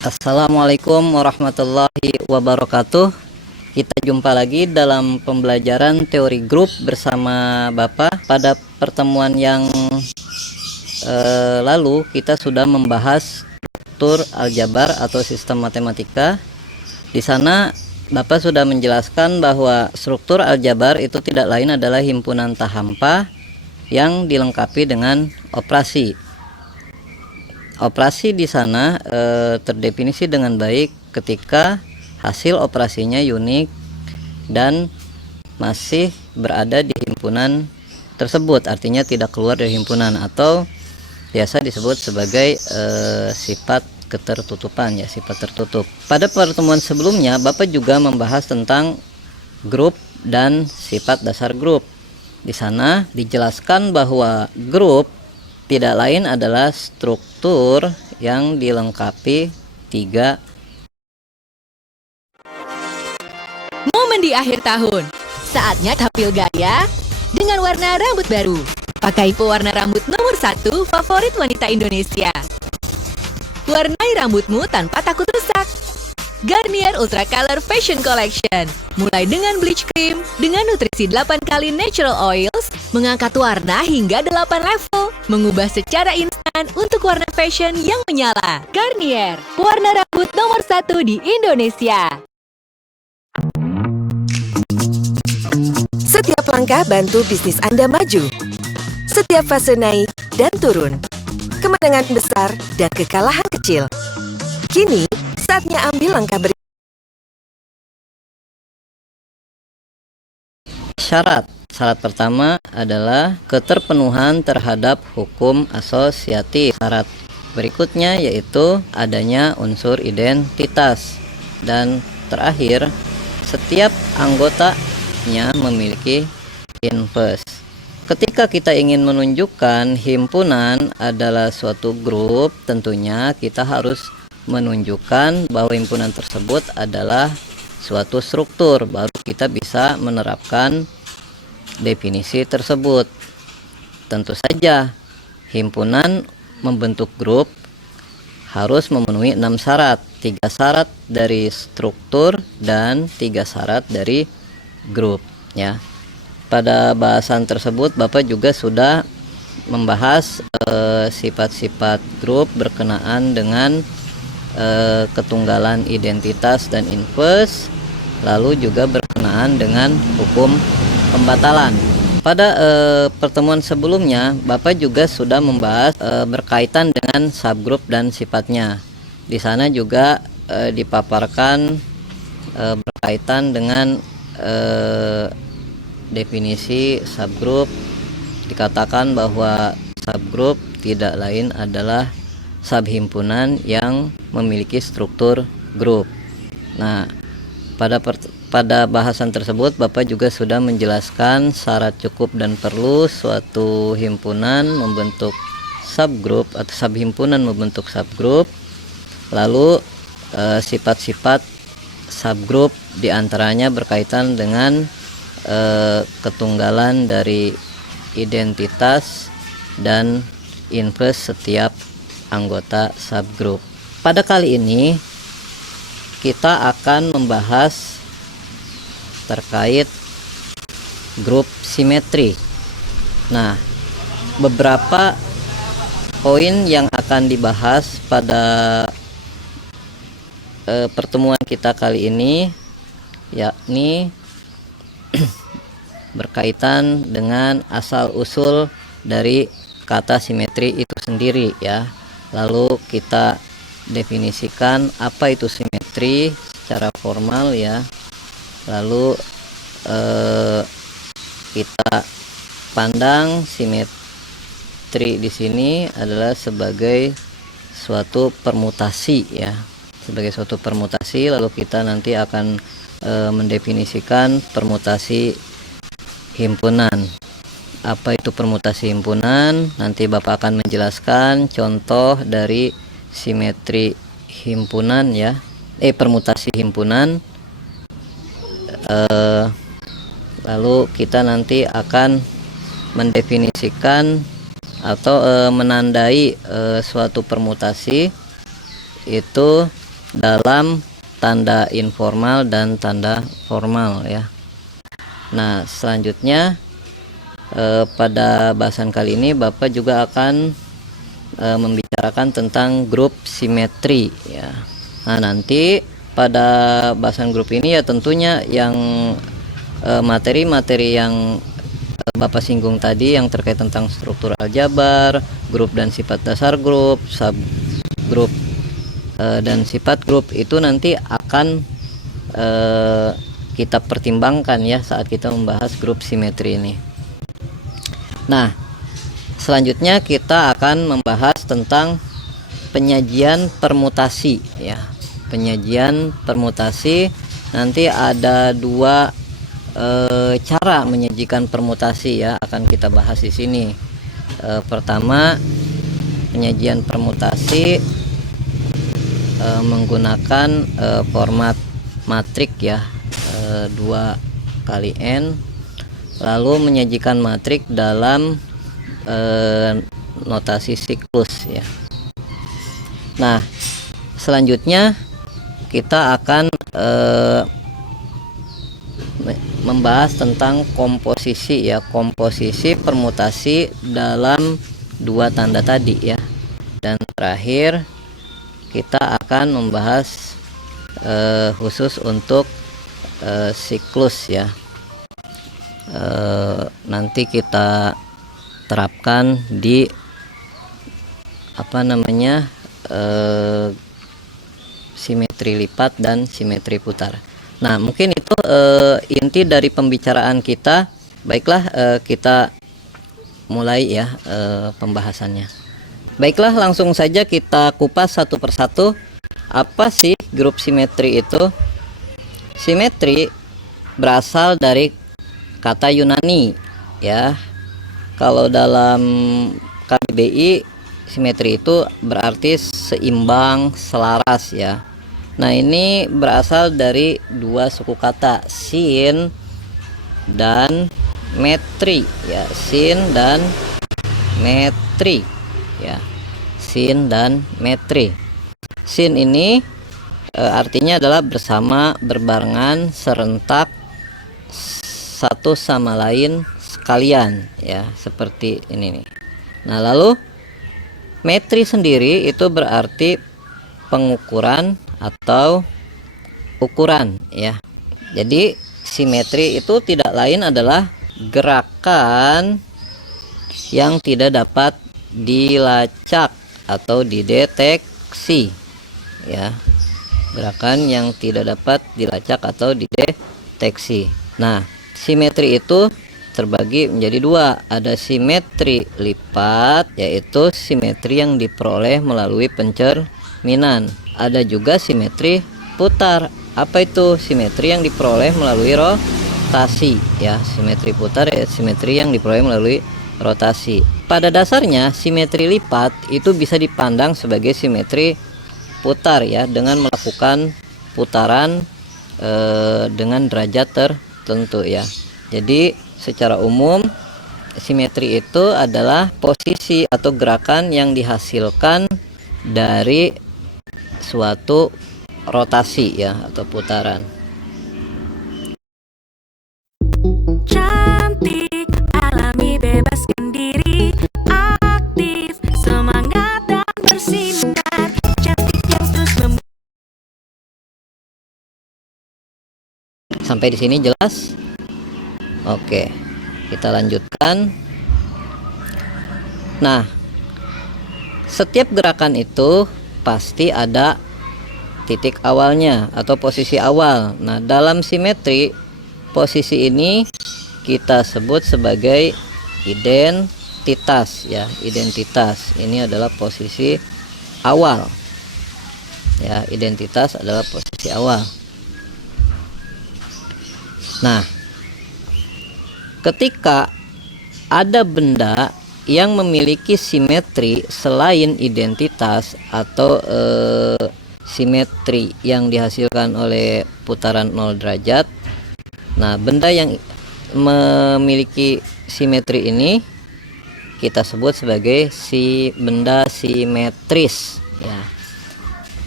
Assalamualaikum warahmatullahi wabarakatuh. Kita jumpa lagi dalam pembelajaran teori grup bersama Bapak. Pada pertemuan yang lalu kita sudah membahas struktur aljabar atau sistem matematika. Di sana Bapak sudah menjelaskan bahwa struktur aljabar itu tidak lain adalah himpunan tak hampa yang dilengkapi dengan operasi. Operasi di sana terdefinisi dengan baik ketika hasil operasinya unik dan masih berada di himpunan tersebut, artinya tidak keluar dari himpunan atau biasa disebut sebagai sifat ketertutupan, ya, sifat tertutup. Pada pertemuan sebelumnya Bapak juga membahas tentang grup dan sifat dasar grup. Di sana dijelaskan bahwa grup tidak lain adalah struktur yang dilengkapi tiga. Momen di akhir tahun, saatnya tampil gaya dengan warna rambut baru. Pakai pewarna rambut nomor 1 favorit wanita Indonesia. Warnai rambutmu tanpa takut rusak. Garnier Ultra Color Fashion Collection. Mulai dengan bleach cream dengan nutrisi 8 kali natural oils, mengangkat warna hingga 8 level, mengubah secara instan untuk warna fashion yang menyala. Garnier, warna rambut nomor 1 di Indonesia. Setiap langkah bantu bisnis Anda maju. Setiap fase naik dan turun. Kemenangan besar dan kekalahan kecil. Kini, saatnya ambil langkah berikutnya. Syarat pertama adalah keterpenuhan terhadap hukum asosiatif. Syarat berikutnya yaitu adanya unsur identitas. Dan terakhir, setiap anggotanya memiliki invers. Ketika kita ingin menunjukkan himpunan adalah suatu grup, tentunya kita harus menunjukkan bahwa himpunan tersebut adalah suatu struktur, baru kita bisa menerapkan definisi tersebut. Tentu saja himpunan membentuk grup harus memenuhi 6 syarat, 3 syarat dari struktur dan 3 syarat dari grup, ya. Pada bahasan tersebut Bapak juga sudah membahas sifat-sifat grup berkenaan dengan ketunggalan identitas dan invers, lalu juga berkenaan dengan hukum pembatalan. Pada pertemuan sebelumnya Bapak juga sudah membahas berkaitan dengan subgrup dan sifatnya. Di sana juga dipaparkan berkaitan dengan definisi subgrup. Dikatakan bahwa subgrup tidak lain adalah subhimpunan yang memiliki struktur grup. Nah, pada bahasan tersebut Bapak juga sudah menjelaskan syarat cukup dan perlu suatu himpunan membentuk subgrup atau subhimpunan membentuk subgrup. Lalu sifat-sifat subgrup diantaranya berkaitan dengan ketunggalan dari identitas dan invers setiap anggota subgrup. Pada kali ini kita akan membahas terkait grup simetri. Nah, beberapa poin yang akan dibahas pada pertemuan kita kali ini yakni berkaitan dengan asal-usul dari kata simetri itu sendiri, ya. Lalu kita definisikan apa itu simetri secara formal, ya. Lalu kita pandang simetri di sini adalah sebagai suatu permutasi, ya. Sebagai suatu permutasi, lalu kita nanti akan mendefinisikan permutasi himpunan. Apa itu permutasi himpunan? Nanti Bapak akan menjelaskan contoh dari simetri himpunan, ya. Permutasi himpunan. Lalu kita nanti akan mendefinisikan atau menandai suatu permutasi itu dalam tanda informal dan tanda formal ya. Nah, selanjutnya pada bahasan kali ini Bapak juga akan membicarakan tentang grup simetri ya. Nah, nanti pada bahasan grup ini ya tentunya yang materi-materi yang Bapak singgung tadi yang terkait tentang struktur aljabar, grup dan sifat dasar grup, subgrup dan sifat grup itu nanti akan kita pertimbangkan ya saat kita membahas grup simetri ini. Nah, selanjutnya kita akan membahas tentang penyajian permutasi ya. Penyajian permutasi nanti ada dua cara menyajikan permutasi ya, akan kita bahas di sini. Pertama, penyajian permutasi menggunakan format matrik ya, 2 kali n, lalu menyajikan matrik dalam notasi siklus ya. Nah, selanjutnya kita akan membahas tentang komposisi ya, komposisi permutasi dalam 2 tanda tadi ya. Dan terakhir kita akan membahas khusus untuk siklus ya. Nanti kita terapkan di simetri lipat dan simetri putar. Nah, mungkin itu inti dari pembicaraan kita. Baiklah, kita mulai ya pembahasannya. Baiklah, langsung saja kita kupas satu persatu. Apa sih grup simetri itu? Simetri berasal dari kata Yunani ya. Kalau dalam KBBI, simetri itu berarti seimbang, selaras ya. Nah, ini berasal dari 2 suku kata, sin dan metri ya, sin dan metri ya, sin dan metri. Sin ini artinya adalah bersama, berbarengan, serentak, satu sama lain sekalian ya, seperti ini nih. Nah, lalu metri sendiri itu berarti pengukuran atau ukuran ya. Jadi simetri itu tidak lain adalah gerakan yang tidak dapat dilacak atau dideteksi ya. Gerakan yang tidak dapat dilacak atau dideteksi. Nah, simetri itu terbagi menjadi 2. Ada simetri lipat, yaitu simetri yang diperoleh melalui pencerminan. Ada juga simetri putar. Apa itu? Simetri yang diperoleh melalui rotasi ya. Simetri putar ya, simetri yang diperoleh melalui rotasi. Pada dasarnya simetri lipat itu bisa dipandang sebagai simetri putar ya, dengan melakukan putaran dengan derajat tertentu ya. Jadi secara umum simetri itu adalah posisi atau gerakan yang dihasilkan dari suatu rotasi ya, atau putaran. Cantik, alami, bebaskan diri, aktif, semangat dan bersinar, cantik yang terus Sampai di sini jelas? Oke, kita lanjutkan. Nah, setiap gerakan itu pasti ada titik awalnya atau posisi awal. Nah, dalam simetri, posisi ini kita sebut sebagai identitas ya, identitas. Ini adalah posisi awal. Ya, identitas adalah posisi awal. Nah, ketika ada benda yang memiliki simetri selain identitas atau simetri yang dihasilkan oleh putaran 0 derajat. Nah, benda yang memiliki simetri ini kita sebut sebagai benda simetris ya.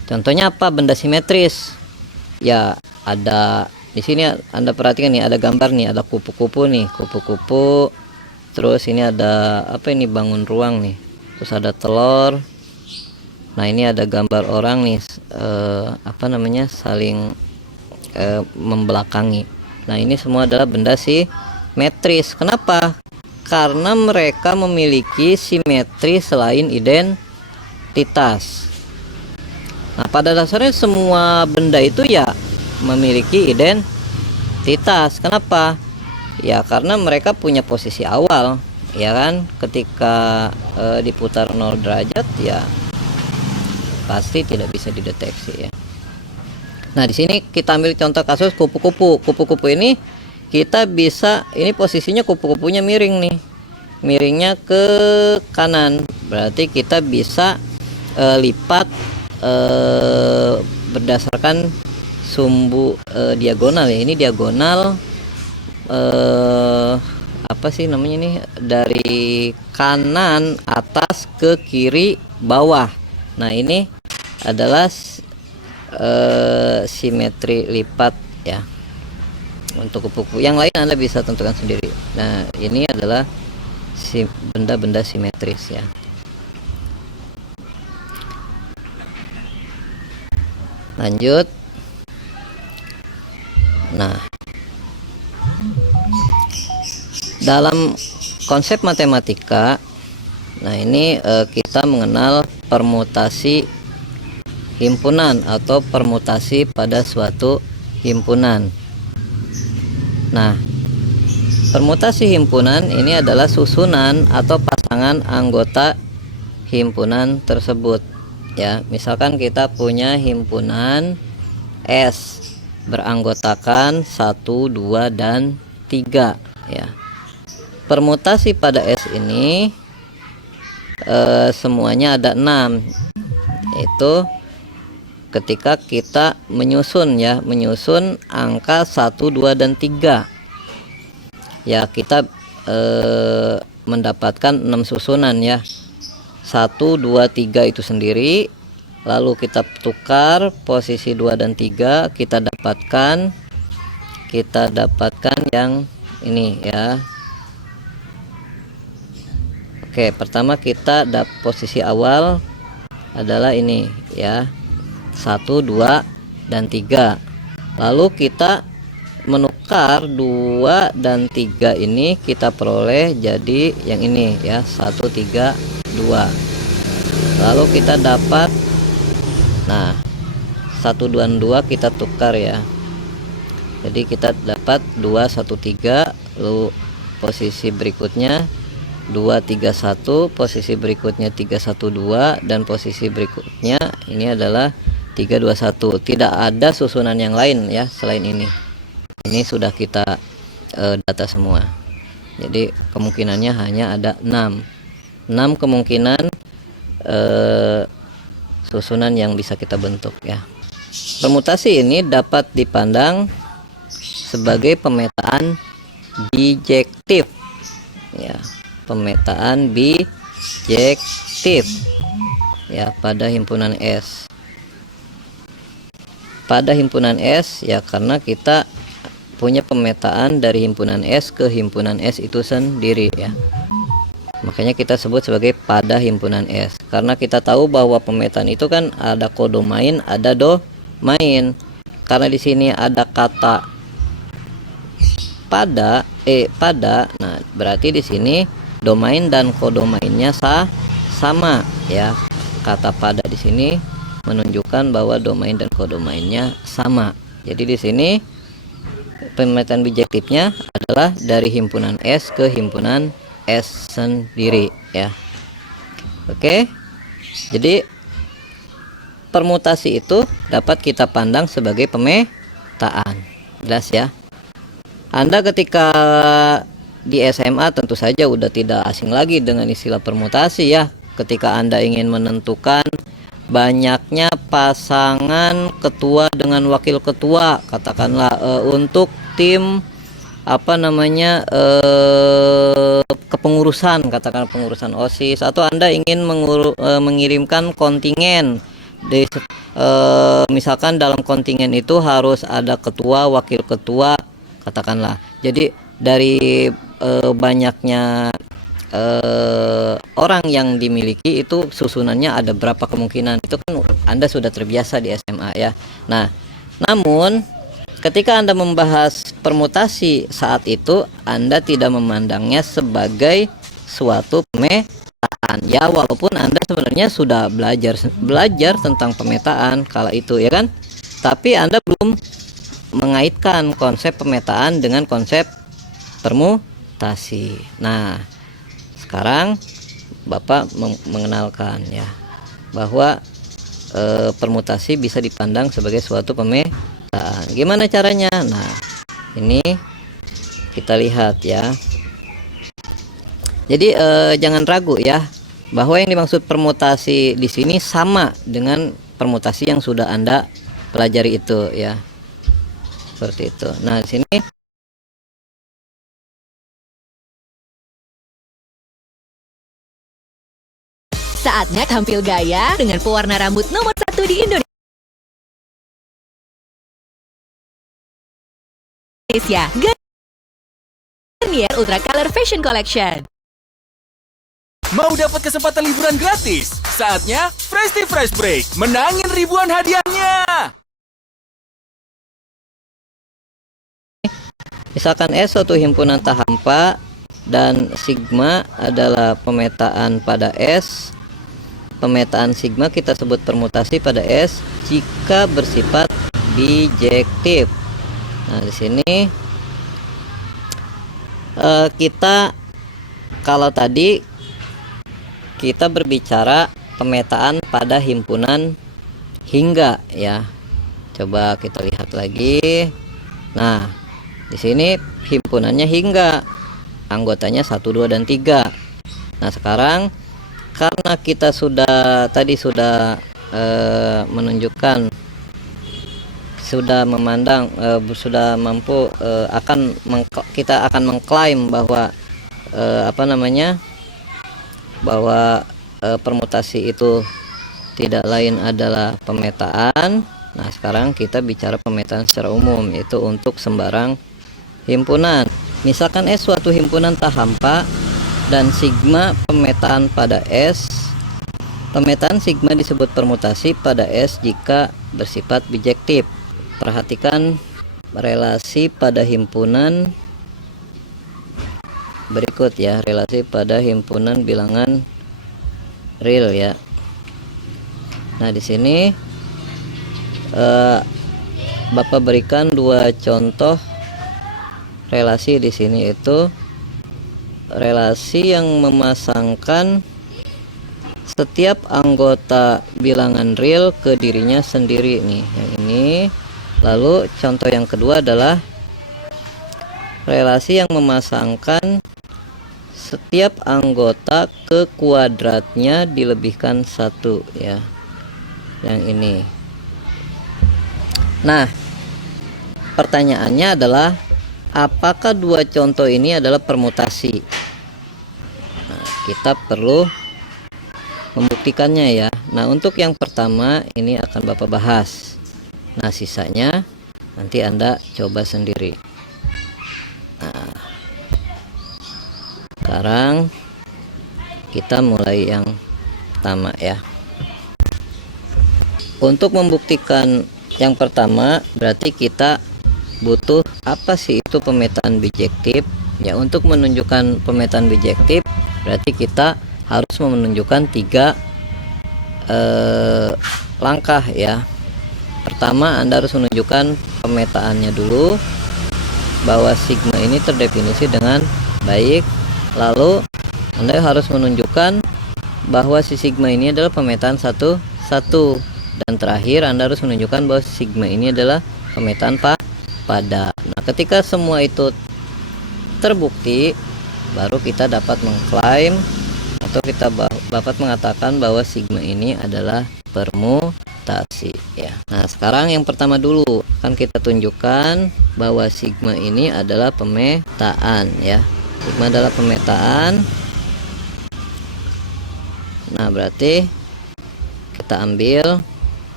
Contohnya apa? Benda simetris. Ya, ada di sini Anda perhatikan nih, ada gambar nih, ada kupu-kupu nih, kupu-kupu. Terus ini ada apa ini, bangun ruang nih. Terus ada telur. Nah, ini ada gambar orang nih, apa namanya, saling membelakangi. Nah, ini semua adalah benda simetris. Kenapa? Karena mereka memiliki simetri selain identitas. Nah, pada dasarnya semua benda itu ya memiliki identitas. Kenapa? Ya karena mereka punya posisi awal, ya kan? Ketika diputar 0 derajat ya pasti tidak bisa dideteksi ya. Nah, di sini kita ambil contoh kasus kupu-kupu. Kupu-kupu ini kita bisa, ini posisinya kupu-kupunya miring nih. Miringnya ke kanan. Berarti kita bisa lipat berdasarkan sumbu diagonal ya. Ini diagonal apa sih namanya nih, dari kanan atas ke kiri bawah. Nah, ini adalah simetri lipat ya untuk kupu-kupu. Yang lain Anda bisa tentukan sendiri. Nah, ini adalah benda-benda simetris ya. Lanjut. Nah, dalam konsep matematika, nah ini kita mengenal permutasi himpunan atau permutasi pada suatu himpunan. Nah, permutasi himpunan ini adalah susunan atau pasangan anggota himpunan tersebut. Ya, misalkan kita punya himpunan S beranggotakan 1, 2, dan 3 ya. Permutasi pada S ini semuanya ada 6. Yaitu ketika kita menyusun ya, menyusun angka 1, 2, dan 3. Ya, kita mendapatkan 6 susunan ya. 1, 2, 3 itu sendiri, lalu kita tukar posisi 2 dan 3, kita dapatkan yang ini ya. Oke, pertama kita posisi awal adalah ini ya, 1, 2, dan 3. Lalu kita menukar 2 dan 3 ini, kita peroleh jadi yang ini ya, 1, 3, 2. Lalu kita dapat, nah 1, 2, dan 2 kita tukar ya. Jadi kita dapat 2, 1, 3. Lalu posisi berikutnya 2, 3, 1. Posisi berikutnya 3, 1, 2. Dan posisi berikutnya ini adalah 3, 2, 1. Tidak ada susunan yang lain ya selain ini. Ini sudah kita data semua. Jadi kemungkinannya hanya ada 6 kemungkinan susunan yang bisa kita bentuk ya. Permutasi ini dapat dipandang sebagai pemetaan bijektif ya, pemetaan bijektif ya pada himpunan S. Pada himpunan S ya, karena kita punya pemetaan dari himpunan S ke himpunan S itu sendiri ya. Makanya kita sebut sebagai pada himpunan S, karena kita tahu bahwa pemetaan itu kan ada kodomain, ada domain. Karena di sini ada kata pada, nah berarti di sini domain dan kodomainnya sama ya. Kata pada di sini menunjukkan bahwa domain dan kodomainnya sama. Jadi di sini pemetaan bijektifnya adalah dari himpunan S ke himpunan S sendiri ya. Oke, jadi permutasi itu dapat kita pandang sebagai pemetaan. Jelas ya. Anda ketika di SMA tentu saja udah tidak asing lagi dengan istilah permutasi ya. Ketika Anda ingin menentukan banyaknya pasangan ketua dengan wakil ketua, katakanlah untuk tim apa namanya kepengurusan, katakan pengurusan OSIS, atau Anda ingin mengirimkan kontingen misalkan dalam kontingen itu harus ada ketua, wakil ketua, katakanlah. Jadi dari banyaknya orang yang dimiliki itu susunannya ada berapa kemungkinan, itu kan Anda sudah terbiasa di SMA ya. Nah, namun ketika Anda membahas permutasi saat itu, Anda tidak memandangnya sebagai suatu pemetaan ya, walaupun Anda sebenarnya sudah belajar tentang pemetaan kala itu ya kan, tapi Anda belum mengaitkan konsep pemetaan dengan konsep permutasi. Nah, sekarang Bapak mengenalkan ya bahwa permutasi bisa dipandang sebagai suatu pemetaan. Gimana caranya? Nah, ini kita lihat ya. Jadi jangan ragu ya bahwa yang dimaksud permutasi di sini sama dengan permutasi yang sudah Anda pelajari itu ya. Seperti itu. Nah, di sini Saatnya tampil gaya dengan pewarna rambut nomor 1 di Indonesia, Garnier Ultra Color Fashion Collection. Mau dapat kesempatan liburan gratis? Saatnya Freshly Fresh Break, menangin ribuan hadiahnya. misalkan S suatu himpunan tak hampa dan sigma adalah pemetaan pada S. Pemetaan sigma kita sebut permutasi pada S jika bersifat bijektif. Nah, di sini kita kalau tadi kita berbicara pemetaan pada himpunan hingga ya. Coba kita lihat lagi. Nah, di sini himpunannya hingga, anggotanya 1, 2, dan 3. Nah, sekarang karena kita sudah menunjukkan, sudah memandang, sudah mampu kita akan mengklaim bahwa bahwa permutasi itu tidak lain adalah pemetaan. Nah, sekarang kita bicara pemetaan secara umum, yaitu untuk sembarang himpunan. Misalkan S suatu himpunan tak hampa dan sigma pemetaan pada S. Pemetaan sigma disebut permutasi pada S jika bersifat bijektif. Perhatikan relasi pada himpunan berikut ya, relasi pada himpunan bilangan real ya. Nah, di sini Bapak berikan 2 contoh relasi di sini, itu relasi yang memasangkan setiap anggota bilangan real ke dirinya sendiri nih, yang ini. Lalu contoh yang kedua adalah relasi yang memasangkan setiap anggota ke kuadratnya dilebihkan 1 ya, yang ini. Nah, pertanyaannya adalah apakah 2 contoh ini adalah permutasi? Nah, kita perlu membuktikannya ya. Nah, untuk yang pertama ini akan Bapak bahas. Nah, sisanya nanti Anda coba sendiri. Nah, sekarang kita mulai yang pertama ya. Untuk membuktikan yang pertama, berarti kita butuh apa sih itu pemetaan bijektif ya. Untuk menunjukkan pemetaan bijektif berarti kita harus menunjukkan 3 langkah ya. Pertama, Anda harus menunjukkan pemetaannya dulu, bahwa sigma ini terdefinisi dengan baik. Lalu Anda harus menunjukkan bahwa si sigma ini adalah pemetaan 1, 1. Dan terakhir Anda harus menunjukkan bahwa sigma ini adalah pemetaan pada. Nah, ketika semua itu terbukti, baru kita dapat mengklaim atau kita dapat mengatakan bahwa sigma ini adalah permutasi ya. Nah, sekarang yang pertama dulu kan kita tunjukkan bahwa sigma ini adalah pemetaan ya. Sigma adalah pemetaan. Nah, berarti kita ambil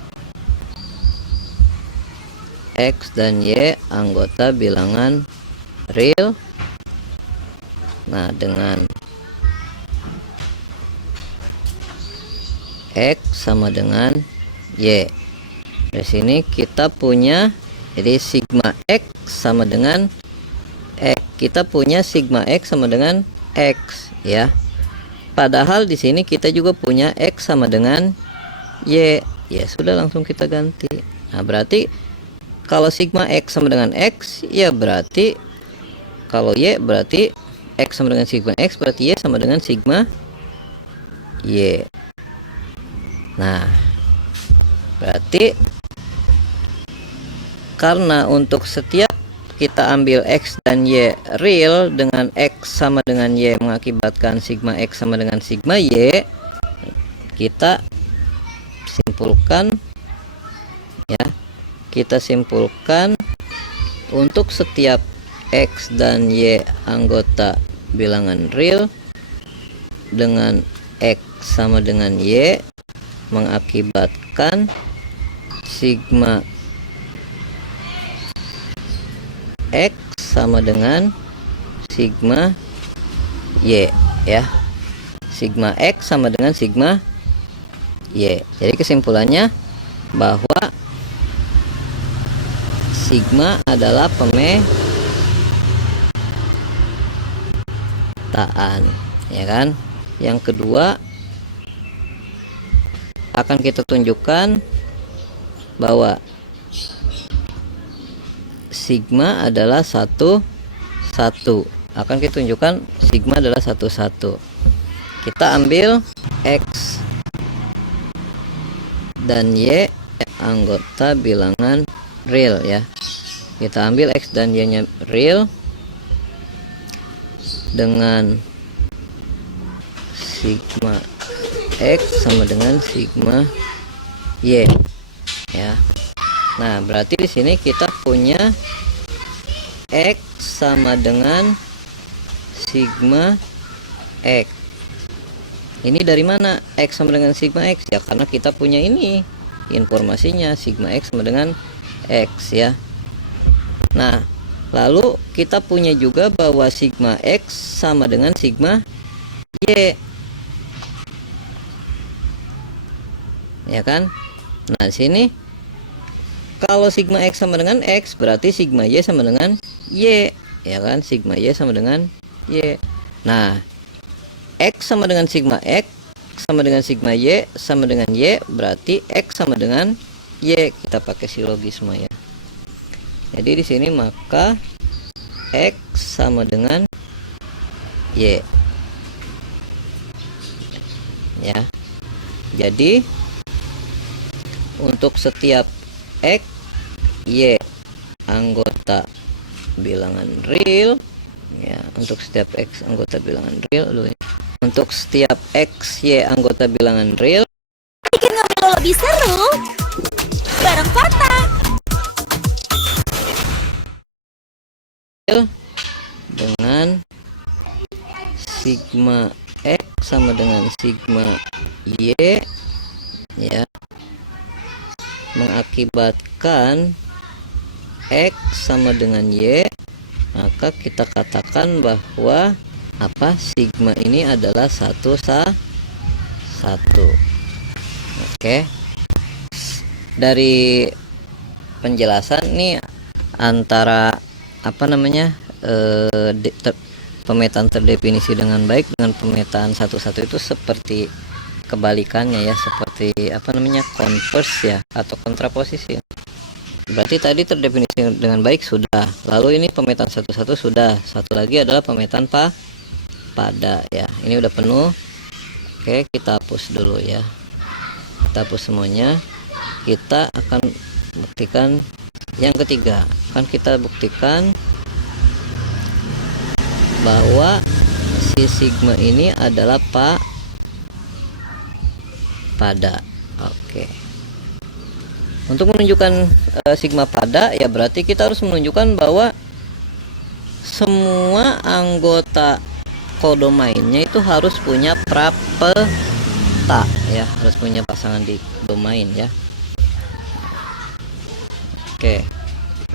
X dan Y anggota bilangan real. Nah, dengan X sama dengan Y. Di sini kita punya, jadi sigma X sama dengan X. Kita punya sigma X sama dengan X ya. Padahal di sini kita juga punya X sama dengan Y. Ya sudah, langsung kita ganti. Nah, berarti kalau sigma X sama dengan X, ya berarti kalau Y berarti X sama dengan sigma X, berarti Y sama dengan sigma Y. Nah, berarti karena untuk setiap kita ambil X dan Y real dengan X sama dengan Y mengakibatkan sigma X sama dengan sigma Y, kita simpulkan ya, kita simpulkan untuk setiap X dan Y anggota bilangan real dengan X sama dengan Y mengakibatkan sigma X sama dengan sigma Y ya. Sigma X sama dengan sigma Y. Jadi kesimpulannya bahwa sigma adalah pemetaan, ya kan? Yang kedua akan kita tunjukkan bahwa sigma adalah satu. Akan kita tunjukkan sigma adalah satu. Kita ambil X dan Y anggota bilangan real ya. Kita ambil X dan Y nya real dengan sigma X sama dengan sigma Y ya. Nah, berarti di sini kita punya X sama dengan sigma X. Ini dari mana X sama dengan sigma X? Ya karena kita punya ini informasinya, sigma X sama dengan X ya. Nah, lalu kita punya juga bahwa sigma X sama dengan sigma Y, ya kan? Nah, sini kalau sigma X sama dengan X berarti sigma Y sama dengan Y, ya kan? Sigma Y sama dengan Y. Nah, X sama dengan sigma X sama dengan sigma Y sama dengan Y, berarti X sama dengan Y. Kita pakai silogisme ya. Jadi di sini maka X sama dengan Y ya. Jadi untuk setiap X, Y anggota bilangan real ya, untuk setiap X anggota bilangan real dulu. Untuk setiap X, Y anggota bilangan real, Bikin ngambil lebih seru bareng Fata. dengan sigma X sama dengan sigma Y ya, mengakibatkan X sama dengan Y, maka kita katakan bahwa apa, sigma ini adalah satu. Oke. Dari penjelasan nih antara apa namanya pemetaan terdefinisi dengan baik dengan pemetaan satu-satu itu seperti kebalikannya ya, seperti apa namanya, konverse ya atau kontraposisi. Berarti tadi terdefinisi dengan baik sudah, lalu ini pemetaan satu-satu sudah, satu lagi adalah pemetaan pada ya. Ini udah penuh. Oke, kita hapus dulu ya, kita hapus semuanya. Kita akan buktikan yang ketiga. Kan kita buktikan bahwa si sigma ini adalah pada. Oke. Untuk menunjukkan sigma pada ya berarti kita harus menunjukkan bahwa semua anggota kodomainnya itu harus punya prapeta ya, harus punya pasangan di domain ya. Oke.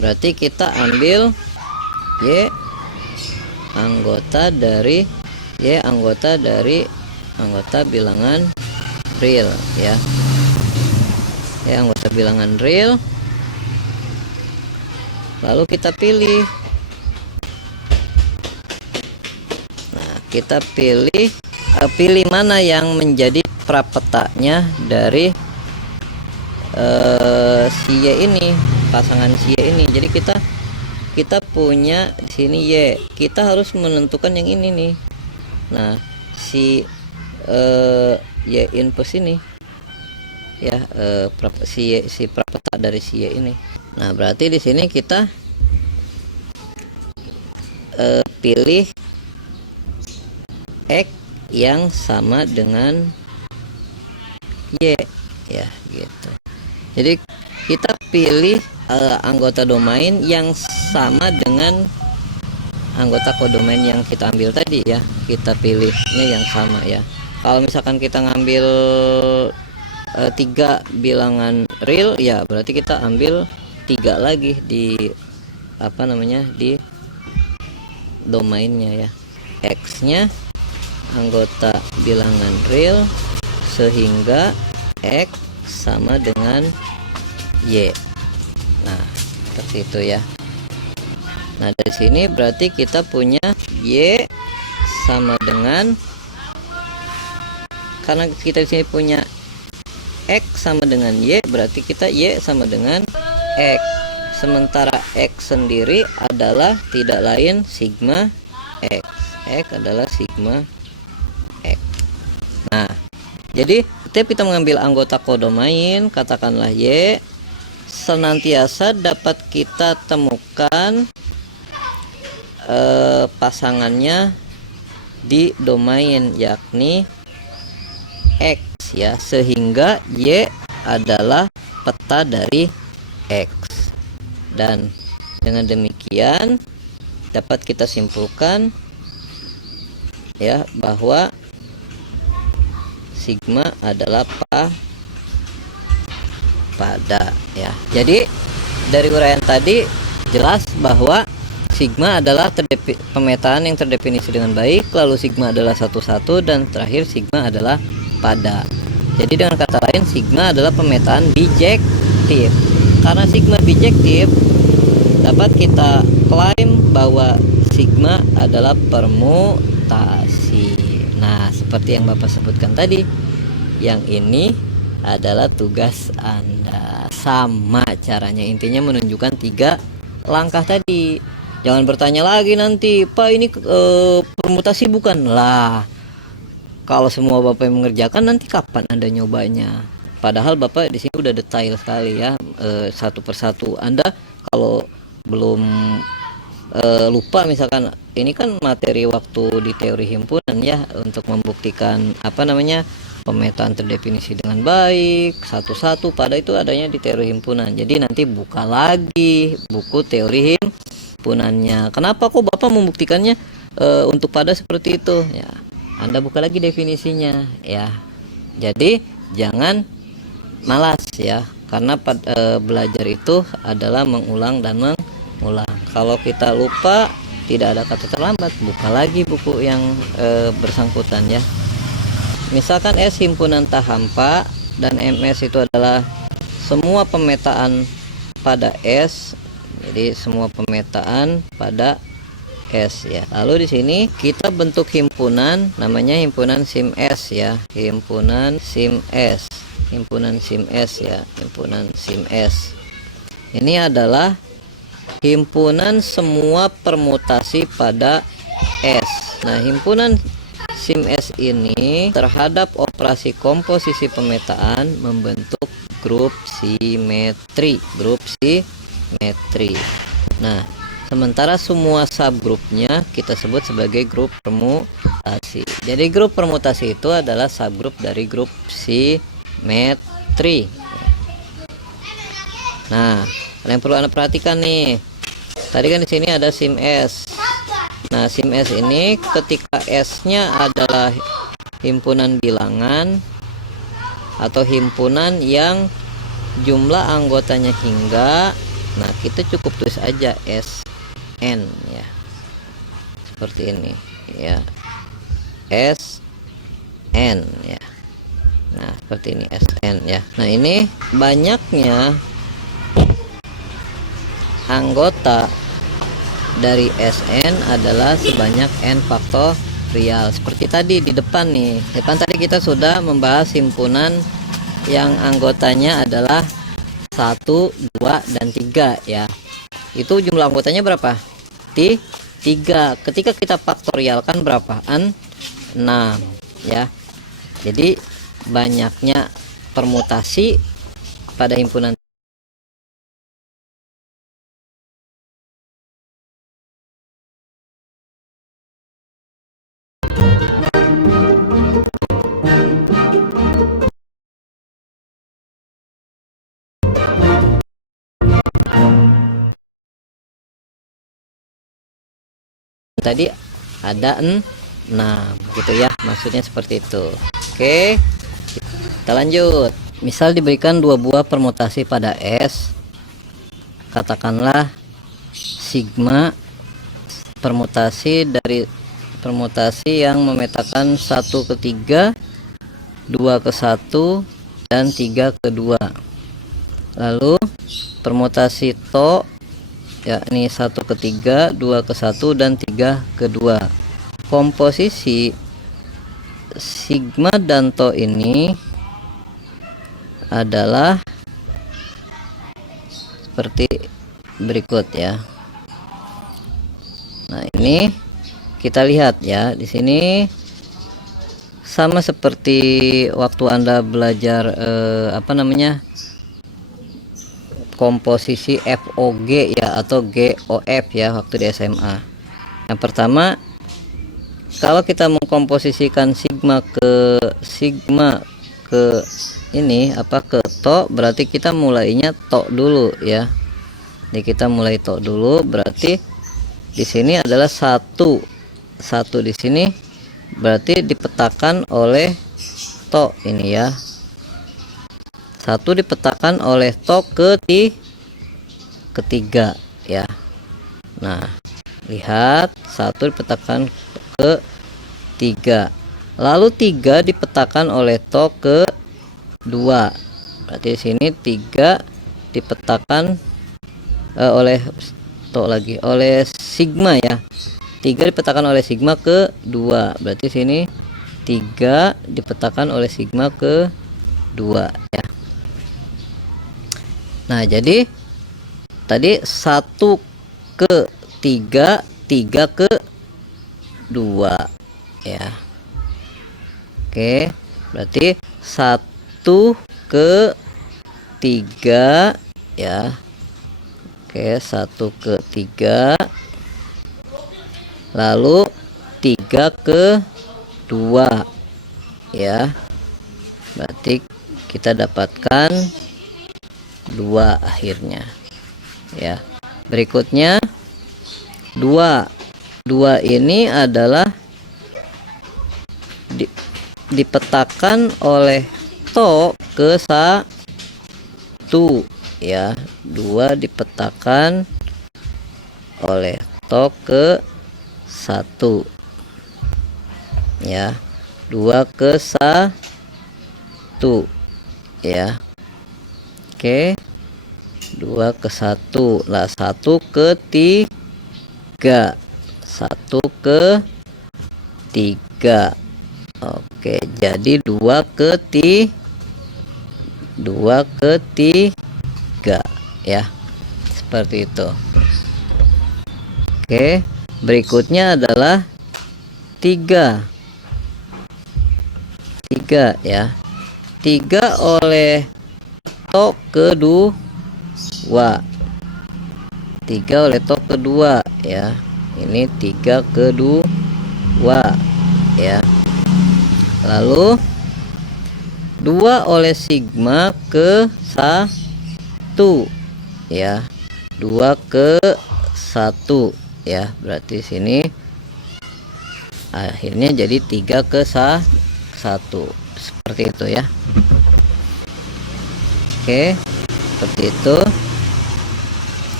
berarti kita ambil Y anggota dari anggota bilangan real ya. Anggota bilangan real. Lalu kita pilih. Nah, kita pilih mana yang menjadi prapetanya dari si Y ini, pasangan si Y ini. Jadi kita punya di sini Y. Kita harus menentukan yang ini nih. Nah, si Y inverse ini ya, si prapeta dari si Y ini. Nah, berarti di sini kita pilih X yang sama dengan Y ya gitu. Jadi kita pilih anggota domain yang sama dengan anggota kodomain yang kita ambil tadi ya. Kita pilihnya yang sama ya. Kalau misalkan kita ngambil 3 bilangan real ya, berarti kita ambil 3 lagi di di domainnya ya. X nya anggota bilangan real sehingga X sama dengan Y. Nah, seperti itu ya. Nah, dari sini berarti kita punya Y sama dengan, karena kita di sini punya X sama dengan Y, berarti kita Y sama dengan X. Sementara X sendiri adalah tidak lain sigma X. X adalah sigma X. Nah, jadi setiap kita mengambil anggota kodomain, katakanlah Y, senantiasa dapat kita temukan pasangannya di domain, yakni X ya, sehingga Y adalah peta dari X. Dan dengan demikian dapat kita simpulkan ya bahwa sigma adalah pada ya. Jadi dari uraian tadi jelas bahwa sigma adalah pemetaan yang terdefinisi dengan baik, lalu sigma adalah 1,1, dan terakhir sigma adalah pada. Jadi dengan kata lain, sigma adalah pemetaan bijektif. Karena sigma bijektif, dapat kita klaim bahwa sigma adalah permutasi. Nah, seperti yang Bapak sebutkan tadi, yang ini adalah tugas Anda. Sama caranya, intinya menunjukkan 3 langkah tadi. Jangan bertanya lagi nanti, Pak ini permutasi bukan? Lah, kalau semua Bapak yang mengerjakan, nanti kapan Anda nyobanya? Padahal Bapak di sini udah detail sekali ya, satu persatu. Anda kalau belum lupa, misalkan ini kan materi waktu di teori himpunan ya, untuk membuktikan pemetaan terdefinisi dengan baik satu-satu pada itu adanya di teori himpunan. Jadi nanti buka lagi buku teori himpunannya. Kenapa kok Bapak membuktikannya untuk pada seperti itu ya? Anda buka lagi definisinya ya. Jadi jangan malas ya, karena belajar itu adalah mengulang dan mengulang. Kalau kita lupa, tidak ada kata terlambat, buka lagi buku yang bersangkutan ya. Misalkan S himpunan tahampa dan MS itu adalah semua pemetaan pada S. Jadi semua pemetaan pada S ya. Lalu di sini kita bentuk himpunan, namanya himpunan sim S ya. Himpunan sim S. Himpunan sim S ya. Himpunan sim S. Ini adalah himpunan semua permutasi pada S. Nah, himpunan sim S ini terhadap operasi komposisi pemetaan membentuk grup simetri. Grup simetri. Nah, sementara semua subgrupnya kita sebut sebagai grup permutasi. Jadi grup permutasi itu adalah subgrup dari grup simetri. Nah, yang perlu Anda perhatikan nih. Tadi kan di sini ada sim S. Nah, sim S ini ketika S-nya adalah himpunan bilangan atau himpunan yang jumlah anggotanya hingga Nah, kita cukup tulis aja SN ya. Seperti ini ya. SN ya. Nah, seperti ini SN ya. Nah, ini banyaknya anggota dari SN adalah sebanyak N faktorial. Seperti tadi di depan nih. Depan tadi kita sudah membahas himpunan yang anggotanya adalah 1, 2, dan 3 ya. Itu jumlah anggotanya berapa? 3. Ketika kita faktorialkan berapa? 6 ya. Jadi banyaknya permutasi pada himpunan tadi ada 6 gitu ya, maksudnya seperti itu. Oke, kita lanjut. Misal diberikan 2 buah permutasi pada S, katakanlah sigma permutasi dari permutasi yang memetakan 1 ke 3, 2 ke 1, dan 3 ke 2. Lalu permutasi to yakni 1 ke 3, 2 ke 1, dan 3 ke 2. Komposisi sigma dan to ini adalah seperti berikut ya. Nah, ini kita lihat ya, di sini sama seperti waktu Anda belajar komposisi FOG ya, atau GOF ya, waktu di SMA. Yang pertama, kalau kita mengkomposisikan sigma ke ini ke to, berarti kita mulainya to dulu ya. Jadi kita mulai to dulu, berarti di sini adalah 1 di sini, berarti dipetakan oleh to ini ya. 1 dipetakan oleh to ketiga ya. Nah, lihat 1 dipetakan ke 3, lalu 3 dipetakan oleh to ke 2, berarti di sini 3 dipetakan oleh sigma ya. 3 dipetakan oleh sigma ke 2, berarti sini 3 dipetakan oleh sigma ke 2 ya. Nah, jadi tadi 1 ke 3, 3 ke 2 ya. Oke, berarti 1 ke 3 ya. Oke, 1 ke 3, lalu 3 ke 2 ya. Berarti kita dapatkan 2 akhirnya ya. Berikutnya 2 ini adalah dipetakan oleh to ke 1 ya. 2 dipetakan oleh to ke 1 ya. 2 ke 1 ya. Oke, 2 ke 1 lah, 1 ke 3, 1 ke 3. Oke, jadi 2 ke 3 ya, seperti itu. Oke, berikutnya adalah 3 ya. 3 oleh to kedua, 3 oleh to kedua ya. Ini 3 kedua ya. Lalu 2 oleh sigma ke 1 ya. 2 ke 1 ya. Berarti sini akhirnya jadi 3 ke 1. Seperti itu ya. Oke, seperti itu.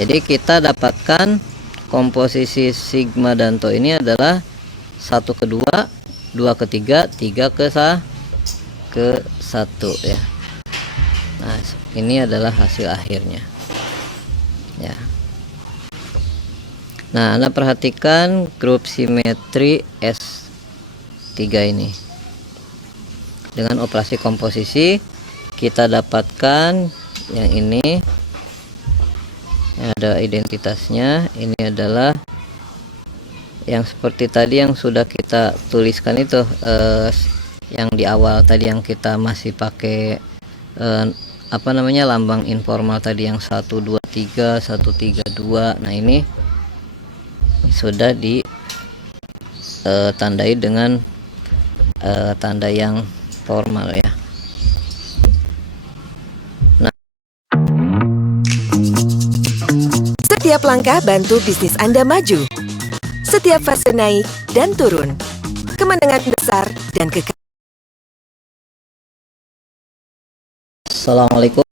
Jadi kita dapatkan komposisi sigma dan tau ini adalah 1 ke 2, 2 ke 3, 3 ke 1 ya. Nah, ini adalah hasil akhirnya. Ya. Nah, Anda perhatikan grup simetri S3 ini. Dengan operasi komposisi kita dapatkan yang ini. Ada identitasnya. Ini adalah yang seperti tadi yang sudah kita tuliskan itu, yang di awal tadi yang kita masih pakai lambang informal tadi yang 123 132. Nah, ini sudah ditandai dengan tanda yang formal ya. Setiap langkah bantu bisnis Anda maju. Setiap fase naik dan turun. Kemenangan besar dan kekayaan. Assalamualaikum